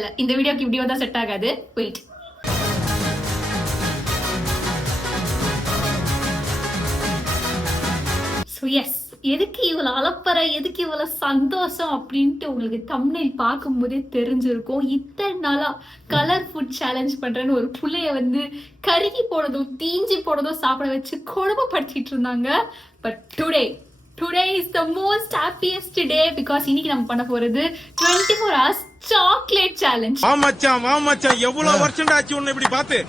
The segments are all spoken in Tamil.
இல்ல இந்த வீடியோக்கு இப்படி வந்தா செட் ஆகாது. வெயிட். ஸோ எஸ், எதுக்கு இவ்வளோ அலப்பறை, எதுக்கு இவ்வளோ சந்தோஷம் அப்படின்ட்டு உங்களுக்கு தம்ப்நெயில் பார்க்கும்போதே தெரிஞ்சிருக்கும். இத்தனை நாளா கலர் ஃபுட் சேலஞ்ச் பண்றேன்னு ஒரு புள்ளைய வந்து கருகி போனதும் தீஞ்சி போனதும் சாப்பிட வச்சு குழம்பப்படுத்திட்டு இருந்தாங்க. But today is the most happiest day because இன்னைக்கு நம்ம பண்ண போறது 24 hours சாக்லேட் சேலஞ்ச். மாமச்சான் எவ்வளவு வருஷம் ஆச்சு உன்னை இப்படி பார்த்து.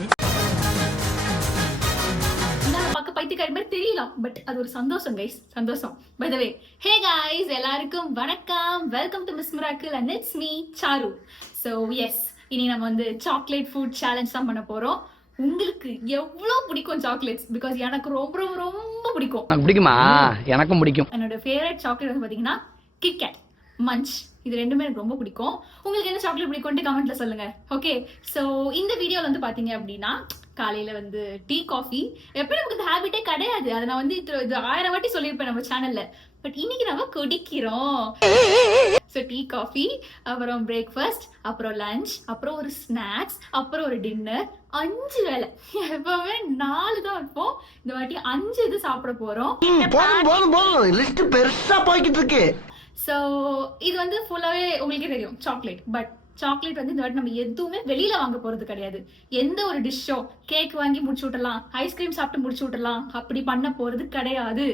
பைத்தியக்காரி மாதிரி தெரியலாம், பட் அது ஒரு சந்தோஷம் கைஸ், சந்தோஷம். By the way, hey guys, எல்லாருக்கும் வணக்கம். Welcome to Miss Miracle and it's me Charu. So yes, இனி நம்ம வந்து சாக்லேட் ஃபுட் சேலஞ்ச் தான் பண்ண போறோம். உங்களுக்கு எவ்வளவு பிடிக்கும் சாக்லேட்ஸ்? பிகாஸ் எனக்கு ரொம்ப ரொம்ப ரொம்ப பிடிக்கும். பிடிக்குமா? எனக்கும் பிடிக்கும். என்னோட ஃபேவரட் சாக்லேட் வந்து பாத்தீங்கன்னா கிட்கேட், மஞ்ச். இது ரெண்டுமே எனக்கு ரொம்ப பிடிக்கும். உங்களுக்கு என்ன சாக்லேட் பிடிக்கும்னு கமெண்ட்ல சொல்லுங்க. ஓகே, ஸோ இந்த வீடியோல வந்து பாத்தீங்க அப்படின்னா காலையில வந்து டீ காஃபி எப்படி நமக்கு இந்த ஹேபிட்டே கிடையாது. அதை நான் வந்து இது 1000 வாட்டி சொல்லியிருப்பேன் நம்ம சேனல்ல. பட் இன்னைக்கு நம்ம குடிக்கிறோம். ஸோ டீ காஃபி, அப்புறம் பிரேக்ஃபாஸ்ட், அப்புறம் லஞ்ச், அப்புறம் ஒரு ஸ்நாக்ஸ், அப்புறம் ஒரு டின்னர். 5 வேலை. எப்பவுமே 4 தான் வைப்போம். இந்த வாட்டி 5 இது சாப்பிட போறோம். லிஸ்ட் பெருசா போய்கிட்டு இருக்கு. ஸோ இது வந்து ஃபுல்லாவே உங்களுக்கே தெரியும் சாக்லேட். பட் சாக்லேட் வந்து இந்த வாட்டி நம்ம எதுவுமே வெளியில வாங்க போறது கிடையாது. எந்த ஒரு டிஷ்ஷோ கேக் வாங்கி முடிச்சு விட்டுலாம், ஐஸ்கிரீம் சாப்பிட்டு முடிச்சு விட்டுலாம், அப்படி பண்ண போறது கிடையாது.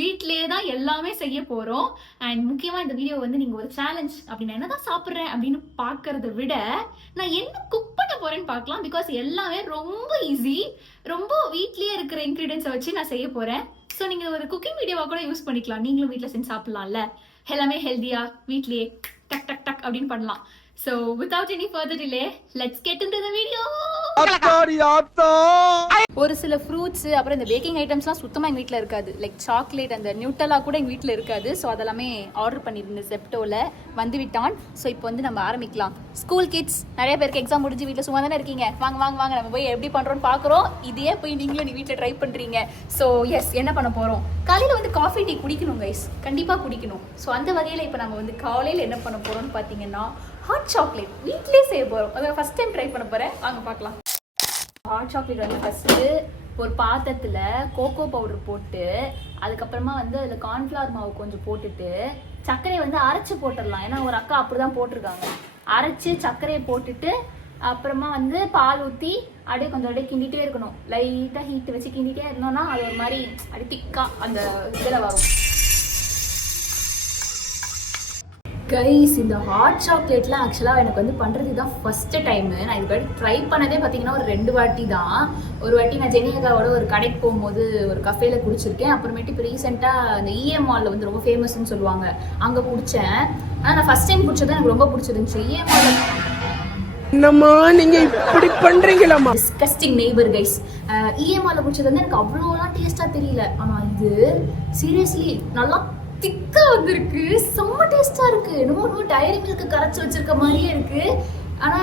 வீட்லயே தான் எல்லாமே செய்ய போறோம். அண்ட் முக்கியமா இந்த வீடியோ வந்து நீங்க ஒரு சேலஞ்ச் அப்படின்னு என்னதான் சாப்பிட்றேன் அப்படின்னு பாக்குறத விட நான் என்ன குக் பண்ண போறேன்னு பார்க்கலாம். பிகாஸ் எல்லாமே ரொம்ப ஈஸி, ரொம்ப வீட்லயே இருக்கிற இன்கிரீடியன்ஸை வச்சு நான் செய்ய போறேன். ஸோ நீங்க ஒரு குக்கிங் வீடியோவா கூட யூஸ் பண்ணிக்கலாம். நீங்களும் வீட்டில் செஞ்சு சாப்பிடலாம்ல. எல்லாமே ஹெல்தியா வீட்லயே டக் டக் டக் அப்படின்னு பண்ணலாம். So without any further delay, let's get into the video. ஒரு சில ஃப்ரூட்ஸ் அப்புறம் இந்த பேக்கிங் ஐட்டம்ஸ்லாம் சுத்தமாக எங்கள் வீட்டில் இருக்காது. லைக் சாக்லேட், அந்த நியூட்டலா கூட எங்கள் வீட்டில் இருக்காது. ஸோ அதெல்லாமே ஆர்டர் பண்ணியிருந்தேன் செப்டோவில், வந்து விட்டான். ஸோ இப்போ வந்து நம்ம ஆரம்பிக்கலாம். ஸ்கூல் கிட்ஸ் நிறைய பேருக்கு எக்ஸாம் முடிஞ்சு வீட்டில் சும்மா தானே இருக்கீங்க. வாங்க நம்ம போய் எப்படி பண்ணுறோன்னு பார்க்குறோம். இதையே போய் நீங்களும் நீ வீட்டில் ட்ரை பண்ணுறீங்க. ஸோ எஸ், என்ன பண்ண போகிறோம்? காலையில் வந்து காஃபி டீ குடிக்கணும் கைஸ், கண்டிப்பாக குடிக்கணும். ஸோ அந்த வகையில் இப்போ நம்ம வந்து காலையில் என்ன பண்ண போகிறோம்னு பார்த்தீங்கன்னா ஹாட் சாக்லேட் வீட்லேயே செய்ய போகிறோம். அதை ஃபஸ்ட் டைம் ட்ரை பண்ண போகிறேன். வாங்க பார்க்கலாம். ஹாட் சாக்லேட் வந்து ஃபஸ்ட்டு ஒரு பாத்திரத்தில் கோகோ பவுடர் போட்டு, அதுக்கப்புறமா வந்து அதில் கார்ன்ஃப்ளவர் மாவு கொஞ்சம் போட்டுட்டு, சர்க்கரையை வந்து அரைச்சி போட்டுடலாம். ஏன்னா ஒரு அக்கா அப்படி தான் போட்டிருக்காங்க. அரைச்சி சர்க்கரையை போட்டுட்டு அப்புறமா வந்து பால் ஊற்றி அப்படியே கொஞ்சம் அப்படியே கிண்டிகிட்டே இருக்கணும். லைட்டாக ஹீட்டு வச்சு கிண்டிகிட்டே இருந்தோம்னா அது ஒரு மாதிரி அப்படி திக்காக அந்த இதில் வரும். கைஸ், இந்த ஹாட் சாக்லேட்லாம் ஆக்சுவலாக எனக்கு வந்து பண்ணுறது தான் ஃபஸ்ட்டு டைமு. நான் இதுக்கு ட்ரை பண்ணதே பார்த்தீங்கன்னா ஒரு 2 வாட்டி தான். ஒரு வாட்டி நான் ஜெனியகாவோட ஒரு கடைக்கு போகும்போது ஒரு கஃபேல குடிச்சிருக்கேன். அப்புறமேட்டு இப்போ ரீசெண்டாக அந்த இஎம் மாலில் வந்து ரொம்ப ஃபேமஸ்ன்னு சொல்லுவாங்க, அங்கே குடித்தேன். ஆனால் நான் ஃபஸ்ட் டைம் குடிச்சது எனக்கு ரொம்ப பிடிச்சிருந்துச்சு. இஎம் மாலில் என்னம்மா நீங்க இப்படி பண்றீங்களாமா? Disgusting neighbour guys. இஎம் மாலில் குடிச்சது வந்து எனக்கு அவ்வளோலாம் டேஸ்ட்டாக தெரியல. ஆனால் இது சீரியஸ்லி நல்லா திக்கா வந்திருக்கு, செம்ம டேஸ்டா இருக்கு. என்னமோ டைரி மில்க் கரைச்சி வச்சிருக்க மாதிரியே இருக்கு. ஆனா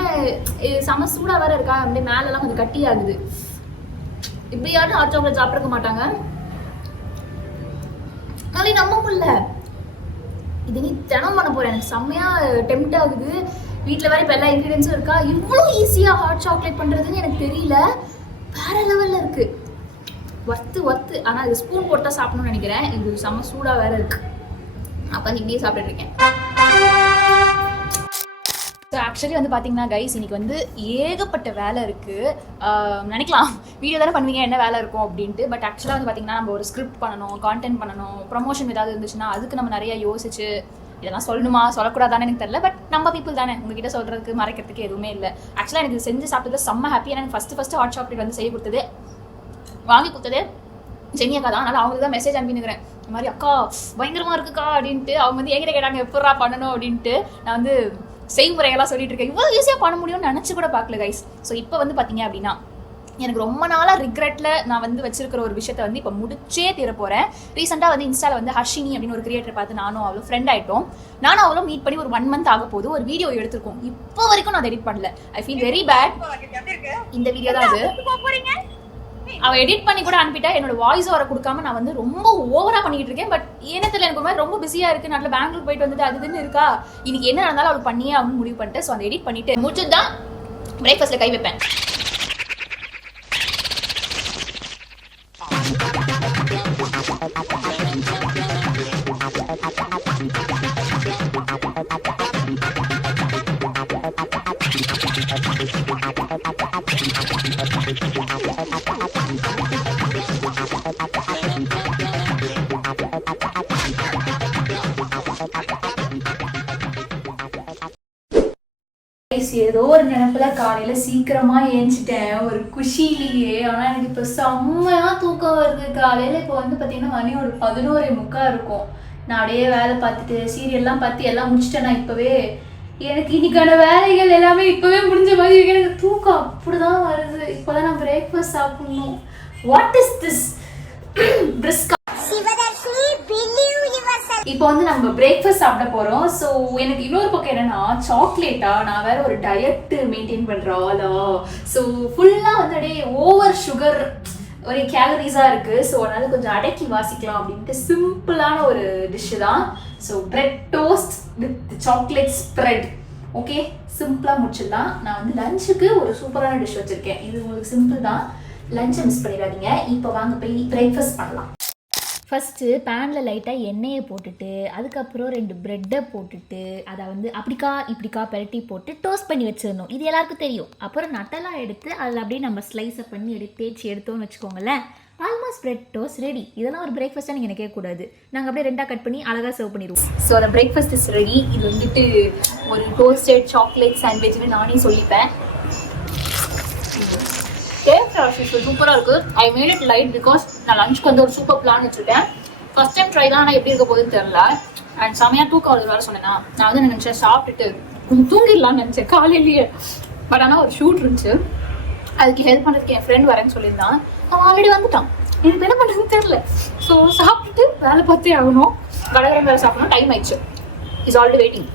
செம்ம சூடா வேற இருக்கா, அப்படியே மேலெல்லாம் கொஞ்சம் கட்டி ஆகுது. இப்படி யாரும் ஹாட் சாக்லேட் சாப்பிட்ருக்க மாட்டாங்க. நாளை நம்ப முடியல. இது நீ தினம் பண்ண போறேன். எனக்கு செம்மையா டெம்ட் ஆகுது. வீட்டில் வேற இப்போ எல்லா இன்க்ரீடியன்ஸும் இருக்கா. இவ்வளோ ஈஸியா ஹாட் சாக்லேட் பண்றதுன்னு எனக்கு தெரியல. வேற லெவல்ல இருக்கு. ஒர்த்து. ஆனால் இது ஸ்பூன் போட்டு தான் சாப்பிடணும்னு நினைக்கிறேன். இது செம்ம சூடாக வேற இருக்கு. நான் உட்காந்து இப்படியே சாப்பிட்டுட்டு இருக்கேன். ஸோ ஆக்சுவலி வந்து பார்த்தீங்கன்னா கைஸ், இன்னைக்கு வந்து ஏகப்பட்ட வேலை இருக்குது. நினைக்கலாம் வீடியோ தானே பண்ணுவீங்க, என்ன வேலை இருக்கும் அப்படின்ட்டு. பட் ஆக்சுவலாக வந்து பார்த்தீங்கன்னா நம்ம ஒரு ஸ்கிரிப்ட் பண்ணணும், கான்டென்ட் பண்ணணும், ப்ரொமோஷன் ஏதாவது இருந்துச்சுன்னா அதுக்கு நம்ம நிறைய யோசிச்சு இதெல்லாம் சொல்லணுமா சொல்லக்கூடாதானே எனக்கு தெரியல. பட் நம்ம பீப்புள் தானே, உங்ககிட்ட சொல்கிறதுக்கு மறைக்கிறதுக்கு எதுவுமே இல்லை. ஆக்சுவலாக எனக்கு செஞ்சு சாப்பிட்டது செம்ம ஹாப்பி. எனக்கு ஃபஸ்ட்டு ஹாட் சாக்லேட் வந்து செய்ய கொடுத்தது, வாங்கி கொடுத்தது ஜெனியக்கா தான். அதனால் அவங்களுக்கு தான் மெசேஜ் அனுப்பினுக்கிறேன், இந்த மாதிரி அக்கா பயங்கரமாக இருக்குக்கா அப்படின்ட்டு. அவங்க வந்து என்கிட்ட கேட்டாங்க எப்படா பண்ணணும் அப்படின்ட்டு. நான் வந்து செய்முறையெல்லாம் சொல்லிட்டு இருக்கேன். இவ்வளோ ஈஸியாக பண்ண முடியும்னு நினச்சி கூட பார்க்கல கைஸ். ஸோ இப்போ வந்து பார்த்தீங்க அப்படின்னா எனக்கு ரொம்ப நாளாக ரிக்ரெட்டில் நான் வந்து வச்சிருக்கிற ஒரு விஷயத்தை வந்து இப்போ முடிச்சே தீர போகிறேன். ரீசெண்டாக வந்து இன்ஸ்டாவில் வந்து ஹர்ஷினி அப்படின்னு ஒரு கிரியேட்டர் பார்த்து நானும் அவ்வளோ ஃப்ரெண்ட் ஆகிட்டோம். நானும் அவ்வளோ மீட் பண்ணி ஒரு 1 month ஆக போது ஒரு வீடியோ எடுத்திருக்கோம். இப்போ வரைக்கும் நான் எடிட் பண்ணல. I feel very bad. இந்த வீடியோ தான் அது. அவ எடிட் பண்ணி கூட அனுப்பிட்டா. என்னோட வாய்ஸ் வர கொடுக்காம நான் வந்து ரொம்ப ஓவரா பண்ணிட்டு இருக்கேன். பட் ஏனத்துல எனக்கு ஒரு மாதிரி ரொம்ப பிஸியா இருக்கு. நல்ல பெங்களூர் போயிட்டு வந்தது அதுன்னு இருக்கா. இன்னைக்கு என்ன நடந்தாலும் அவளுக்கு பண்ணியே அவனு முடிவு பண்ணிட்டு ஸோ அந்த எடிட் பண்ணிட்டு முடிச்சுதான் பிரேக்ஃபாஸ்ட்ல கை வைப்பேன். ஏதோ ஒரு நினைப்புல காலையில சீக்கிரமா ஏஞ்சிட்டேன் ஒரு குஷிலேயே. ஆனா எனக்கு இப்ப செம்மையா தூக்கம் வருது. காலையில இப்ப வந்து பாத்தீங்கன்னா மணி ஒரு 11:45 இருக்கும். நான் அப்படியே வேலை பார்த்துட்டு சீரியல்லாம் பார்த்து எல்லாம் முடிச்சுட்டேன். நான் இப்பவே எனக்கு இன்னைக்கான வேலைகள் எல்லாமே இப்பவே முடிஞ்ச மாதிரி இருக்கு. எனக்கு தூக்கம் அப்படிதான் வருது. இப்பதான் நான் பிரேக்ஃபாஸ்ட் சாப்பிடணும். வாட் இஸ் திஸ் பிரிஸ்கா? இப்போ வந்து நம்ம பிரேக்ஃபாஸ்ட் சாப்பிட போறோம். ஸோ எனக்கு இன்னொரு பக்கம் என்னன்னா சாக்லேட்டா, நான் வேற ஒரு டயட் மெயின்டைன் பண்ற ஆளா. ஸோ ஃபுல்லா வந்து அப்படியே ஓவர் சுகர் ஒரு கேலரிஸா இருக்கு. ஸோ அதனால கொஞ்சம் அடக்கி வாசிக்கலாம் அப்படின்ட்டு சிம்பிளான ஒரு டிஷ் தான். So bread toast with chocolate spread. Okay, சிம்பிளா முடிச்சிடலாம். நான் வந்து லஞ்சுக்கு ஒரு சூப்பரான டிஷ் வச்சிருக்கேன். இது உங்களுக்கு சிம்பிள் தான், லஞ்சை மிஸ் பண்ணிடாதீங்க. இப்போ வாங்க போய் பிரேக்ஃபாஸ்ட் பண்ணலாம். ஃபஸ்ட்டு பேனில் லைட்டாக எண்ணெயை போட்டுட்டு அதுக்கப்புறம் 2 ப்ரெட்டை போட்டுட்டு அதை வந்து இப்படிக்கா பெரட்டி போட்டு டோஸ்ட் பண்ணி வச்சிடணும். இது எல்லாருக்கும் தெரியும். அப்புறம் நட்டெல்லாம் எடுத்து அதில் அப்படியே நம்ம ஸ்லைஸை பண்ணி தேய்ச்சி எடுத்தோன்னு வச்சுக்கோங்களேன். Almost bread toast ready. இதெல்லாம் ஒரு பிரேக்ஃபாஸ்ட்டாக நீங்கள் எனக்கு கேட்கக்கூடாது. நாங்கள் அப்படியே 2ஆக கட் பண்ணி அழகாக சர்வ் பண்ணிடுவோம். ஸோ அந்த பிரேக்ஃபாஸ்ட் இஸ் ரெடி. இது வந்துட்டு ஒரு டோஸ்டட் சாக்லேட் சாண்ட்விச்னு நானே சொல்லிப்பேன். சூப்பராக இருக்குது. I made it light because நான் லஞ்சுக்கு வந்து ஒரு சூப்பர் பிளான் வச்சுருக்கேன். ஃபர்ஸ்ட் டைம் ட்ரை தான், ஆனால் எப்படி இருக்க போகுதுன்னு தெரியல. அண்ட் செமையாக தூக்கம் வருது வேறு சொன்னேன்னா. நான் வந்து நினச்சேன் சாப்பிட்டுட்டு கொஞ்சம் தூங்கிடலாம்னு நினச்சேன் காலையிலேயே. பட் ஆனால் ஒரு ஷூட் இருந்துச்சு, அதுக்கு ஹெல்ப் பண்ணுறதுக்கு என் ஃப்ரெண்ட் வரேன்னு சொல்லியிருந்தான். அவன் ஆல்ரெடி வந்துட்டான். எனக்கு என்ன பண்ணுறதுன்னு தெரியல. ஸோ சாப்பிட்டுட்டு வேலை பார்த்தே ஆகணும். கடற்கரை வேலை சாப்பிடணும். டைம் ஆயிடுச்சு. Is already waiting.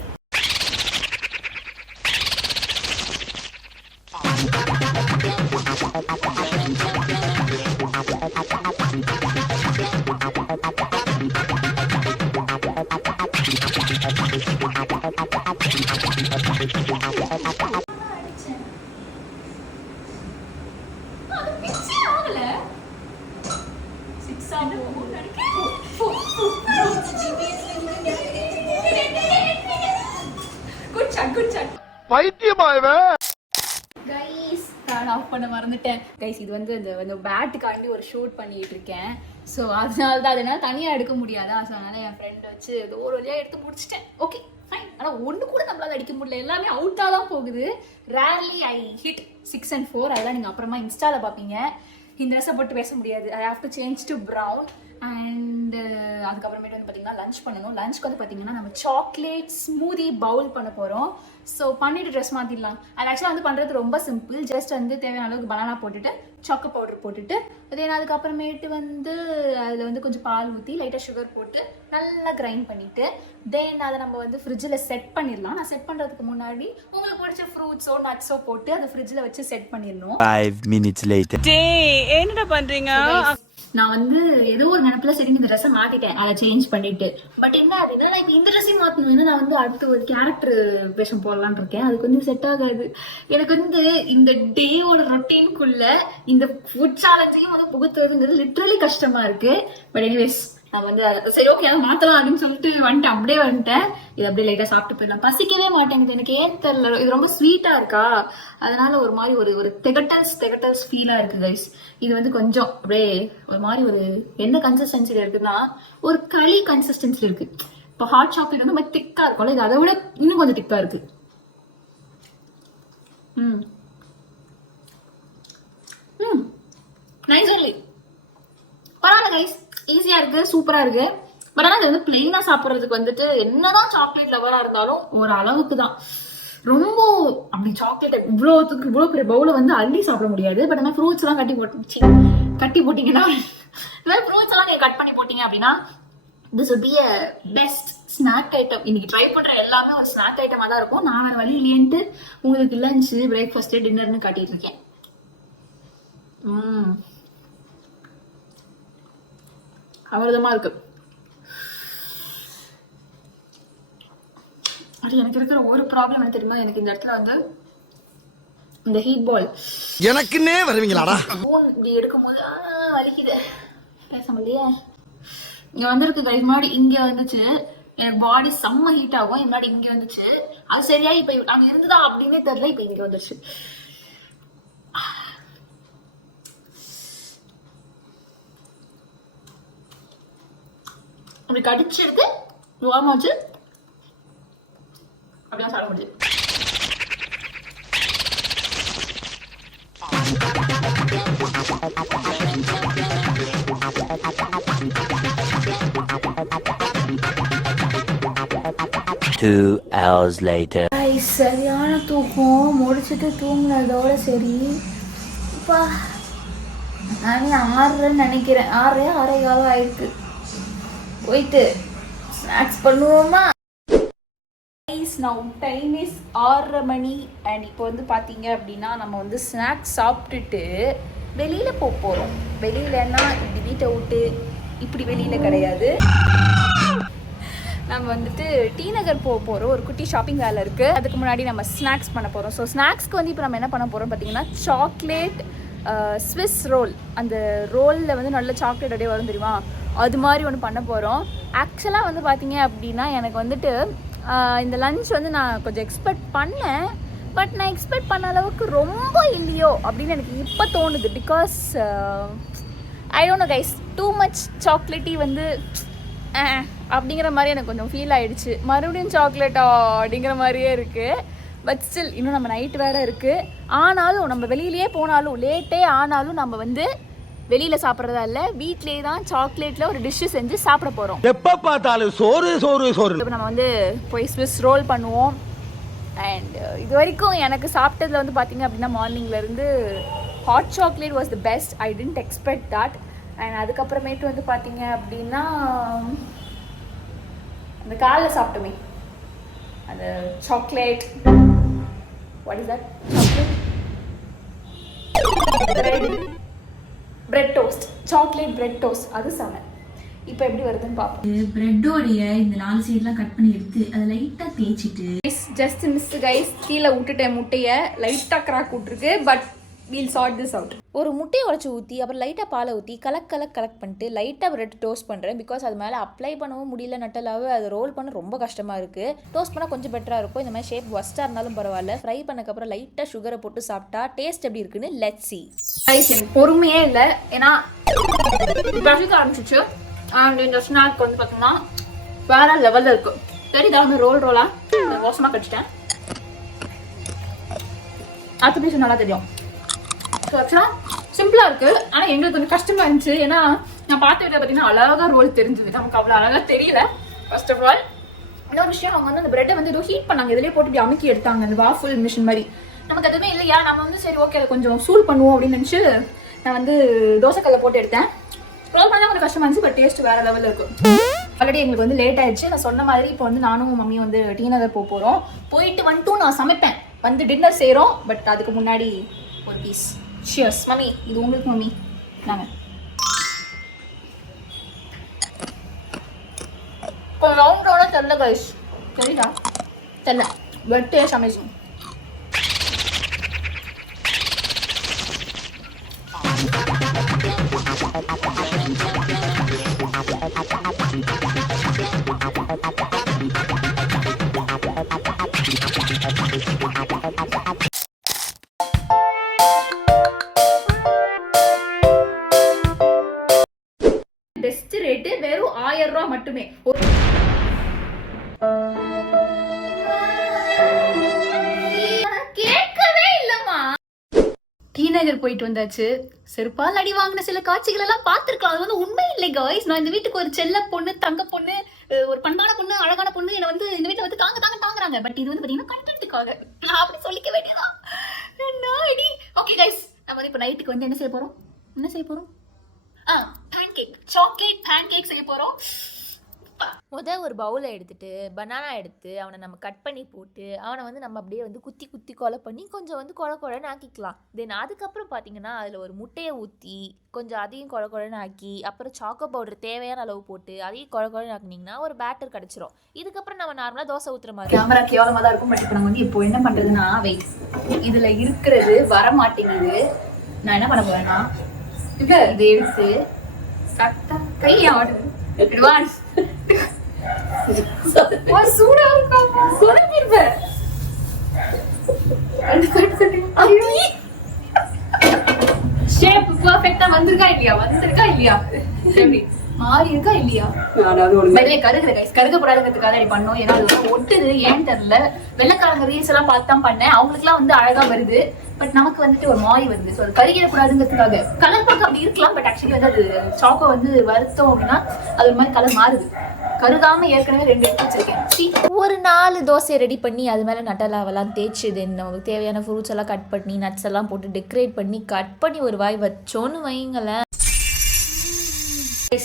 நான் ஆஃப் பண்ண மறந்துட்டேன் கைஸ். இது வந்து அந்த பேட்டுக்காண்டி ஒரு ஷூட் பண்ணிட்டு இருக்கேன். ஸோ அதனால தனியாக எடுக்க முடியாதா. ஸோ அதனால என் ஃப்ரெண்ட் வச்சு ஏதோ ஒரு வழியாக எடுத்து முடிச்சிட்டேன். Okay fine. ஆனால் ஒன்று கூட நம்மளால அடிக்க முடியல. எல்லாமே அவுட்டாக தான் போகுது. Rarely I hit 6 and 4. அதெல்லாம் நீங்கள் அப்புறமா இன்ஸ்டாவில் பார்ப்பீங்க. இந்த ட்ரெஸ்ஸை போட்டு பேச முடியாது. I have to change to brown. And அதுக்கப்புறமேட்டு வந்து பார்த்தீங்கன்னா லஞ்ச் பண்ணணும். லஞ்சுக்கு வந்து பார்த்தீங்கன்னா நம்ம சாக்லேட் ஸ்மூதி பவுல் பண்ண போகிறோம். ஸோ பண்ணிவிட்டு ட்ரெஸ் மாற்றிடலாம். அது ஆக்சுவலாக வந்து பண்ணுறது ரொம்ப சிம்பிள். ஜஸ்ட் வந்து தேவையான அளவுக்கு பனானா போட்டுட்டு சாக்கோ பவுடர் போட்டுட்டு தென் அதுக்கப்புறமேட்டு வந்து அதில் வந்து கொஞ்சம் பால் ஊற்றி லைட்டாக சுகர் போட்டு நல்லா கிரைண்ட் பண்ணிவிட்டு தென் அதை நம்ம வந்து ஃப்ரிட்ஜில் செட் பண்ணிடலாம். நான் செட் பண்ணுறதுக்கு முன்னாடி உங்களுக்கு பிடிச்ச ஃப்ரூட்ஸோ நட்ஸோ போட்டு அதை ஃப்ரிட்ஜில் வச்சு செட் பண்ணிடணும். 5 minutes later. என்னடா பண்றீங்க? நான் வந்து ஏதோ ஒரு நினைப்புல சரி இந்த ட்ரெஸ்ஸை மாத்திட்டேன், அதை சேஞ்ச் பண்ணிட்டு. பட் என்ன அப்படின்னா நான் இப்போ இந்த ட்ரெஸ்ஸையும் மாற்றணும். நான் வந்து அடுத்து ஒரு கேரக்டர் வேஷம் போடலான்னு இருக்கேன். அதுக்கு வந்து செட் ஆகாது. எனக்கு வந்து இந்த டேயோட ரொட்டீனுக்குள்ள இந்த ஃபுட் சேலஞ்சையும் வந்து புகுத்துறதுங்கிறது லிட்ரலி கஷ்டமா இருக்கு. பட் எனிவேஸ் நான் வந்து சரி ஓகே அதை மாற்றலாம் அப்படின்னு சொல்லிட்டு அப்படியே வந்துட்டேன். இது அப்படியே லைட்டாக சாப்பிட்டு போயிடலாம். பசிக்கவே மாட்டேங்குது. எனக்கு ஏன் தெரியல. இது ரொம்ப ஸ்வீட்டாக இருக்கா, அதனால ஒரு மாதிரி ஒரு தெகட்டல்ஸ் ஃபீலாக இருக்குது கைஸ். இது வந்து கொஞ்சம் அப்படியே ஒரு மாதிரி ஒரு என்ன கன்சிஸ்டன்சியில் இருக்குன்னா ஒரு களி கன்சிஸ்டன்சியில் இருக்கு. இப்போ ஹாட் சாக்லேட் வந்து மாதிரி திக்காக இருக்கும்ல, இது அதை விட இன்னும் கொஞ்சம் திக்காக இருக்கு. Nice only. பரவாயில்ல கைஸ், ஈஸியா இருக்கு, சூப்பரா இருக்கு. பட் ஆனால் இது வந்து பிளெயினா சாப்பிட்றதுக்கு வந்துட்டு என்னதான் சாக்லேட் லவரா இருந்தாலும் ஒரு அளவுக்கு தான். ரொம்ப அப்படி சாக்லேட் இவ்வளோ பெரிய பவுல வந்து அள்ளி சாப்பிட முடியாது. பட் அந்த ஃப்ரூட்ஸ் எல்லாம் கட்டி போட்டீங்கன்னா ஃப்ரூட்ஸ் எல்லாம் நீங்க கட் பண்ணி போட்டீங்க அப்படின்னா this would be a best snack item. இன்னைக்கு ட்ரை பண்ற எல்லாமே ஒரு ஸ்நாக் ஐட்டமா தான் இருக்கும். நான் வேற வழி இல்லையன்ட்டு உங்களுக்கு லஞ்சு பிரேக்ஃபாஸ்ட் டின்னர்னு காட்டிட்டு இருக்கேன். அமிர்தமாக இருக்குது. அது எனக்கு இருக்கிற ஒரு ப்ராப்ளம் என்ன தெரியுமா, எனக்கு இந்த இடத்துல வந்து இந்த ஹீட் பால் எனக்குன்னே வருவீங்களாடா? ஃபோன் இப்படி எடுக்கும்போது வலிக்குது, பேச முடியலையே. இங்கே வந்துருக்கு கைஸ், முன்னாடி இங்கே வந்துச்சு, எனக்கு பாடி செம்ம ஹீட் ஆகும். முன்னாடி இங்கே வந்துச்சு, அது சரியா இப்போ அங்கே இருந்ததா அப்படின்னே தெரியல, இப்போ இங்கே வந்துருச்சு. அப்படி கடிச்சு எடுத்து வார்ம் வச்சு அப்படியே சாப்பிட முடியுது. சரியான தூக்கம், முடிச்சுட்டு தூங்கினதோட சரி. இப்போ நானே 6:30 நினைக்கிறேன், 6:30 ஆயிருக்கு. போயிட்டு ஸ்நாக்ஸ் பண்ணுவோமா? now time is 6:30 மணி அண்ட் இப்போ வந்து பார்த்தீங்க அப்படின்னா நம்ம வந்து ஸ்நாக்ஸ் சாப்பிட்டுட்டு வெளியில் போகிறோம். வெளியிலன்னா இப்படி வீட்டை விட்டு இப்படி வெளியில் கிடையாது, நம்ம வந்துட்டு டி நகர் போகிறோம். ஒரு குட்டி ஷாப்பிங் வேலை இருக்குது. அதுக்கு முன்னாடி நம்ம ஸ்நாக்ஸ் பண்ண போகிறோம். ஸோ ஸ்நாக்ஸ்க்கு வந்து இப்போ நம்ம என்ன பண்ண போகிறோம் பார்த்தீங்கன்னா, சாக்லேட் ஸ்விஸ் ரோல். அந்த ரோலில் வந்து நல்ல சாக்லேட் அப்படியே வரும் தெரியுமா, அது மாதிரி ஒன்று பண்ண போகிறோம். ஆக்சுவலாக வந்து பார்த்தீங்க அப்படின்னா எனக்கு வந்துட்டு இந்த லஞ்ச் வந்து நான் கொஞ்சம் எக்ஸ்பெக்ட் பண்ணேன், பட் நான் எக்ஸ்பெக்ட் பண்ண அளவுக்கு ரொம்ப இல்லையோ அப்படின்னு எனக்கு இப்போ தோணுது. Because I don't know guys, too much chocolatey வந்து அப்படிங்கிற மாதிரி எனக்கு கொஞ்சம் ஃபீல் ஆகிடுச்சு. மறுபடியும் சாக்லேட்டா அப்படிங்கிற மாதிரியே இருக்குது. பட் ஸ்டில் இன்னும் நம்ம நைட் வேறு இருக்குது. ஆனாலும் நம்ம வெளியிலேயே போனாலும் லேட்டே ஆனாலும் நம்ம வந்து வெளியில் சாப்பிட்றதா இல்லை, வீட்லேயே தான் சாக்லேட்டில் ஒரு டிஷ்ஷு செஞ்சு சாப்பிட போகிறோம். எப்போ பார்த்தாலும் சோறு சோறு சோறு. இப்போ நம்ம வந்து போய் ஸ்விஸ் ரோல் பண்ணுவோம். அண்ட் இது வரைக்கும் எனக்கு சாப்பிட்டதில் வந்து பார்த்தீங்க அப்படின்னா மார்னிங்லேருந்து hot chocolate was the best. I didn't expect that. And அதுக்கப்புறமேட்டு வந்து பார்த்தீங்க அப்படின்னா அந்த காலைல சாப்பிட்டோமே அந்த chocolate, what is that, chocolate bread toast, chocolate bread toast, அது செம. இப்போ எப்படி வருதுன்னு பார்ப்போம். பிரெட்டோடைய இந்த 4 சைட்லாம் கட் பண்ணி எடுத்து அதை லைட்டாக தேய்ச்சிட்டு ஜஸ்ட் மிஸ் கைஸ், கீழே விட்டுட்டேன் முட்டையை, லைட்டாக கிராக் விட்டுருக்கு. But we'll sort this out. ஒரு முட்டையை உடச்சி ஊற்றி அப்புறம் லைட்டாக பாலை ஊற்றி கலெக்ட் பண்ணிட்டு லைட்டாக பிரெட் டோஸ்ட் பண்ணுறேன். பிகாஸ் அது மேலே அப்ளை பண்ணவும் முடியல, நட்டலாவே அது ரோல் பண்ண ரொம்ப கஷ்டமாக இருக்குது. டோஸ்ட் பண்ணால் கொஞ்சம் பெட்டராக இருக்கும். இந்த மாதிரி ஷேப் ஒஸ்ட்டாக இருந்தாலும் பரவாயில்ல. ஃப்ரை பண்ணக்கப்புறம் லைட்டாக சுகரை போட்டு சாப்பிட்டா டேஸ்ட் எப்படி இருக்குன்னு லெட்ஸ் see. எனக்கு பொறுமையே இல்லை, ஏன்னா பசிக்க ஆரம்பிச்சிச்சு. அண்ட் இந்த ஸ்நாக் வந்து பார்த்தீங்கன்னா வேற லெவலில் இருக்குது. தெரியுதா, வந்து ரோலாக மோசமாக கடிச்சிட்டேன். அடுத்த பீஸ் நல்லா தெரியும். ஸோ ஆக்சுவலாக சிம்பிளாக இருக்குது, ஆனால் எங்களுக்கு கொஞ்சம் கஷ்டமாக இருந்துச்சு. ஏன்னா நான் பார்த்த வீட்டில் பார்த்தீங்கன்னா அழகாக ரோல் தெரிஞ்சுது, நமக்கு அவ்வளோ அழகாக தெரியல. ஃபர்ஸ்ட் ஆஃப் ஆல் இன்னொரு விஷயம், அவங்க வந்து அந்த பிரெட்டை வந்து ஏதோ ஹீட் பண்ணாங்க, இதிலே போட்டு இப்படி அமுக்கி எடுத்தாங்க, அந்த வாஃபுல் மிஷின் மாதிரி. நமக்கு எதுவுமே இல்லையா, நம்ம வந்து சரி ஓகே அதை கொஞ்சம் சூல் பண்ணுவோம் அப்படின்னு நினச்சி நான் வந்து தோசைக்கல்ல போட்டு எடுத்தேன். ரோல் பண்ணால் கொஞ்சம் கஷ்டமாக இருந்துச்சு, பட் டேஸ்ட் வேறு லெவலில் இருக்கும். ஆல்ரெடி எங்களுக்கு வந்து லேட் ஆயிடுச்சு. நான் சொன்ன மாதிரி இப்போ வந்து நானும் மம்மியும் வந்து டி நகர் போகிறோம். போயிட்டு வந்துட்டும் நான் சமைப்பேன், வந்து டின்னர் செய்கிறோம். பட் அதுக்கு முன்னாடி ஒரு பீஸ். Cheers மம்மி, இது உங்களுக்கு மம்மி. நாங்கள் கொஞ்சம் ரவுண்டோட தெரியல கைஸ், சரிடா தெரியல, but taste amazing. Best rate வெறும் 1000 ரூபாய் மட்டுமே. கேட்கவே இல்லம்மா. டி நகர் போயிட்டு வந்தாச்சு. செருப்பால் அடி வாங்கின சில காட்சிகள் எல்லாம் பார்த்துருக்கலாம். அது வந்து உண்மை இல்லை காய்ஸ். நான் இந்த வீட்டுக்கு ஒரு செல்ல பொண்ணு, தங்க பொண்ணு, ஒரு பண்பான பொண்ணு, அழகான பொண்ணு என்னை வந்து இந்த வீட்டில் வந்து தாங்குறாங்க. பட் இது வந்து பார்த்தீங்கன்னா கண்டென்ட்டுக்காக நான் அப்படி சொல்லிக்க வேண்டியதான். ஓகே கைஸ், நம்ம வந்து இப்போ நைட்டுக்கு வந்து என்ன செய்ய போறோம்? பேன்கேக், சாக்லேட் பேன்கேக் செய்ய போறோம். ஒரு பவுலை எடுத்துட்டு பனானா எடுத்து அவனை நம்ம கட் பண்ணி போட்டு அவனை வந்து நம்ம அப்படியே வந்து குத்தி குத்தி கொலை பண்ணி கொஞ்சம் வந்து கொழ கொழன்னு ஆக்கிக்கலாம். தென் அதுக்கப்புறம் பார்த்தீங்கன்னா அதில் ஒரு முட்டையை ஊற்றி கொஞ்சம் அதையும் கொழ கொழன்னு ஆக்கி அப்புறம் சாக்கோ பவுடர் தேவையான அளவு போட்டு அதையும் கொழ கொழன்னு ஆக்கினீங்கன்னா ஒரு பேட்டர் கிடச்சிரும். இதுக்கப்புறம் நம்ம நார்மலாக தோசை ஊற்றுற மாதிரி. கேமரா கேவலமாக தான் இருக்கும். பட் இப்போ நம்ம வந்து இப்போ என்ன பண்ணுறதுன்னா வெயிட், இதில் இருக்கிறது வர மாட்டேங்குது. நான் என்ன பண்ண போறேன்னா இதை எடுத்து சட்டா கையை ஆடுது அட்வான்ஸ் சூடா இருக்கும் சொதப்பிருப்பேன். ஷேப் பெர்ஃபெக்ட்டா வந்திருக்கா இல்லையா எப்படி மாறி இருக்கா இல்லையா? கருகுற கைஸ், கருகக்கூடாதுங்கிறதுக்காக அப்படி பண்ணோம். ஏன்னா அது வந்து ஒட்டுது, ஏன்னு தெரியல. வெள்ளைக்காரங்க ரீல்ஸ் எல்லாம் பார்த்து தான் பண்ணேன், அவங்களுக்கு எல்லாம் வந்து அழகா வருது. பட் நமக்கு வந்துட்டு ஒரு மாறி வருது. ஸோ அது கருகிடக்கூடாதுங்கிறதுக்காக கலர் பார்க்க அப்படி இருக்கலாம். பட் ஆக்சுவலி வந்து அது சாக்கோ வந்து வருத்தம் அப்படின்னா அது ஒரு மாதிரி கலர் மாறுது. கருகாம ஏற்கனவே 2 எடுத்து வச்சிருக்கேன். ஒரு 4 தோசையை ரெடி பண்ணி அது மேலே நட்டலாவெல்லாம் தேய்ச்சி தென் நமக்கு தேவையான ஃப்ரூட்ஸ் எல்லாம் கட் பண்ணி நட்ஸ் எல்லாம் போட்டு டெக்கரேட் பண்ணி கட் பண்ணி ஒரு வாய் வச்சோன்னு வைங்களேன்.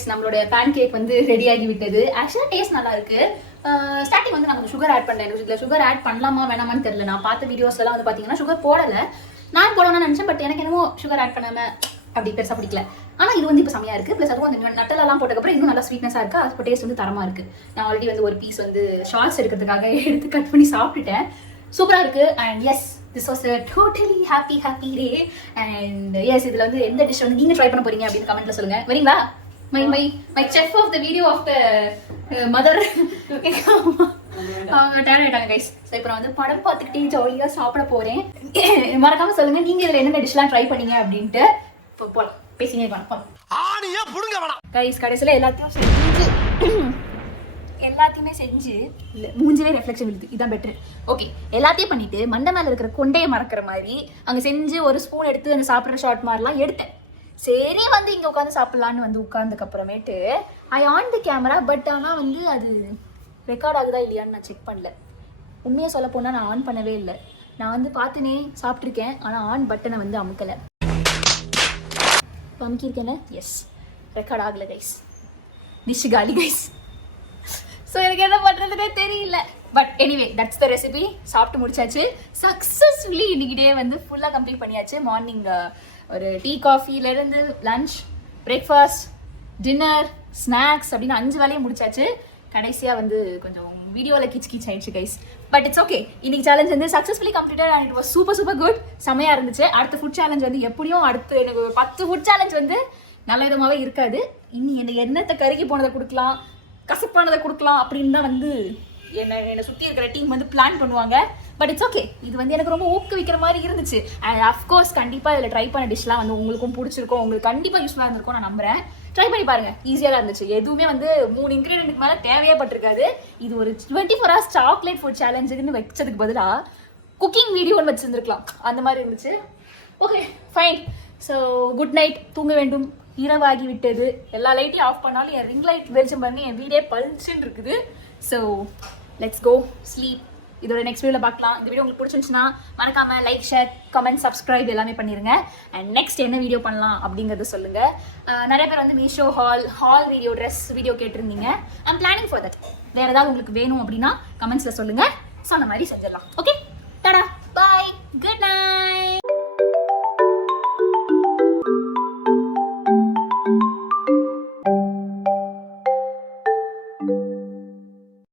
நம்மளோட பேன் கேக் வந்து ரெடி ஆகி விட்டது. ஆக்சுவலா டேஸ்ட் நல்லா இருக்கு. ஸ்டார்டிங் வந்து நான் சுகர் ஆட் பண்ணேன். இதுல சுகர் ஆட் பண்ணலாமா வேணாமான்னு தெரியல. நான் பார்த்த வீடியோஸ் எல்லாம் வந்து பாத்தீங்கன்னா சுகர் போடல. நான் போடணும்னு நினைச்சேன். பட் எனக்கு என்னமோ சுகர் ஆட் பண்ணாம அப்படி பெருசா பிடிக்கல. ஆனா இது வந்து இப்போ செமையா இருக்கு. பிளஸ் அதுவும் அந்த நட்டலெல்லாம் போட்டதுக்கப்புறம் இன்னும் நல்லா ஸ்வீட்னஸா இருக்கு. அது டேஸ்ட் வந்து தரமா இருக்கு. நான் ஆல்ரெடி வந்து ஒரு பீஸ் வந்து ஷார்ட்ஸ் எடுக்கிறதுக்காக எடுத்து கட் பண்ணி சாப்பிட்டுட்டேன். சூப்பரா இருக்கு. And yes, this was a totally happy day. And yes, இதுல வந்து எந்த டிஷ் வந்து நீங்க ட்ரை பண்ண போறீங்க அப்படின்னு கமெண்ட்ல சொல்லுங்க. வரீங்களா? my chef of the video of the mother. அவங்க டேன் ஆயிட்டாங்க கைஸ். ஸோ இப்போ நான் வந்து படம் பார்த்துக்கிட்டே ஜாலியாக சாப்பிட போறேன். மறக்காம சொல்லுங்க நீங்க இதுல என்னென்ன டிஷ்லாம் ட்ரை பண்ணீங்க அப்படின்ட்டு. இப்போ போலாம், பேசினே வேணாம். கைஸ் கடைசியில் எல்லாத்தையுமே செஞ்சு இல்ல மூஞ்சிலே ரெஃப்ளெக்ஷன் விழுது. இதான் பெட்டர். ஓகே, எல்லாத்தையும் பண்ணிட்டு மண்டை மேல இருக்கிற கொண்டையை மறக்கிற மாதிரி அங்க செஞ்சு ஒரு ஸ்பூன் எடுத்து அந்த சாப்பிட்ற ஷார்ட் மாதிரிலாம் எடுத்தேன். சரி வந்து இங்க உட்காந்து சாப்பிடலான்னு வந்து உட்கார்ந்துக்கு அப்புறமேட்டு ஐ ஆன் தி கேமரா. பட் ஆனா வந்து அது ரெக்கார்ட் ஆகுதா இல்லையான்னு நான் செக் பண்ணல. உண்மையாக சொல்ல போனால் நான் ஆன் பண்ணவே இல்லை. நான் வந்து பார்த்துனே சாப்பிட்ருக்கேன். ஆனால் ஆன் பட்டனை வந்து அமுக்கலை. இப்போ அமுக்கியிருக்கேன்ல, எஸ் ரெக்கார்ட் ஆகலை கைஸ். டிஷ் காலி கைஸ். ஸோ எனக்கு என்ன பண்ணுறதுனே தெரியல. But anyway that's the recipe. சாப்பிட்டு முடிச்சாச்சு சக்ஸஸ்ஃபுல்லி. இன்னைக்கு டே வந்து ஃபுல்லாக கம்ப்ளீட் பண்ணியாச்சு. மார்னிங் ஒரு டீ காஃபிலேருந்து லன்ச், பிரேக்ஃபாஸ்ட், டின்னர், ஸ்நாக்ஸ் அப்படின்னு 5 வேலையும் முடிச்சாச்சு. கடைசியாக வந்து கொஞ்சம் வீடியோவில் கிச் ஆயிடுச்சு கைஸ். But it's okay. இன்னைக்கு சேலஞ்ச் வந்து successfully completed and it was super good. செமையாக இருந்துச்சு. அடுத்த ஃபுட் சேலஞ்ச் வந்து எப்படியும் அடுத்து எனக்கு 10 ஃபுட் சேலஞ்ச் வந்து நல்ல விதமாகவே இருக்காது. இன்னி எனக்கு என்னத்தை கருகி போனதை கொடுக்கலாம், கசப்பானதை கொடுக்கலாம் அப்படின்னு தான் வந்து என்னை சுற்றி இருக்கிற டீம் வந்து பிளான் பண்ணுவாங்க. But it's okay. இது வந்து எனக்கு ரொம்ப ஊக்குவிக்கிற மாதிரி இருந்துச்சு. அண்ட் அஃப்கோர்ஸ் கண்டிப்பாக இதில் ட்ரை பண்ண டிஷ்லாம் வந்து உங்களுக்கும் பிடிச்சிருக்கும், உங்களுக்கு கண்டிப்பாக யூஸ்ஃபுல்லாக இருந்திருக்கும் நான் நம்புறேன். ட்ரை பண்ணி பாருங்க, ஈஸியாக தான் இருந்துச்சு. எதுவுமே வந்து 3 இன்க்ரீடியன்ட்க்கு மேலே தேவையே பட்டிருக்காது. இது ஒரு 24 hours சாக்லேட் ஃபுட் சேலஞ்சுன்னு வச்சதுக்கு பதிலாக குக்கிங் வீடியோன்னு வச்சுருந்துருக்கலாம். அந்த மாதிரி இருந்துச்சு. Okay fine. So good night. தூங்க வேண்டும், இரவாகி விட்டது. எல்லா லைட்டையும் ஆஃப் பண்ணாலும் என் ரிங் லைட் வெளிச்சம் பண்ணி என் வீடே பல்ச்சுன்னு இருக்குது. So let's go sleep. இதோட நெக்ஸ்ட் வீடியோவில் பார்க்கலாம். இந்த வீடியோ உங்களுக்கு பிடிச்சிருந்துச்சுன்னா மறக்காமல் லைக், ஷேர், கமெண்ட், சப்ஸ்கிரைப் எல்லாமே பண்ணிடுங்க. அண்ட் நெக்ஸ்ட் என்ன வீடியோ பண்ணலாம் அப்படிங்கிறத சொல்லுங்கள். நிறைய பேர் வந்து Meesho haul video, dress video கேட்டிருந்தீங்க. I'm planning for that. வேறு ஏதாவது உங்களுக்கு வேணும் அப்படின்னா கமெண்ட்ஸில் சொல்லுங்கள். சொன்ன மாதிரி செஞ்சிடலாம். ஓகே.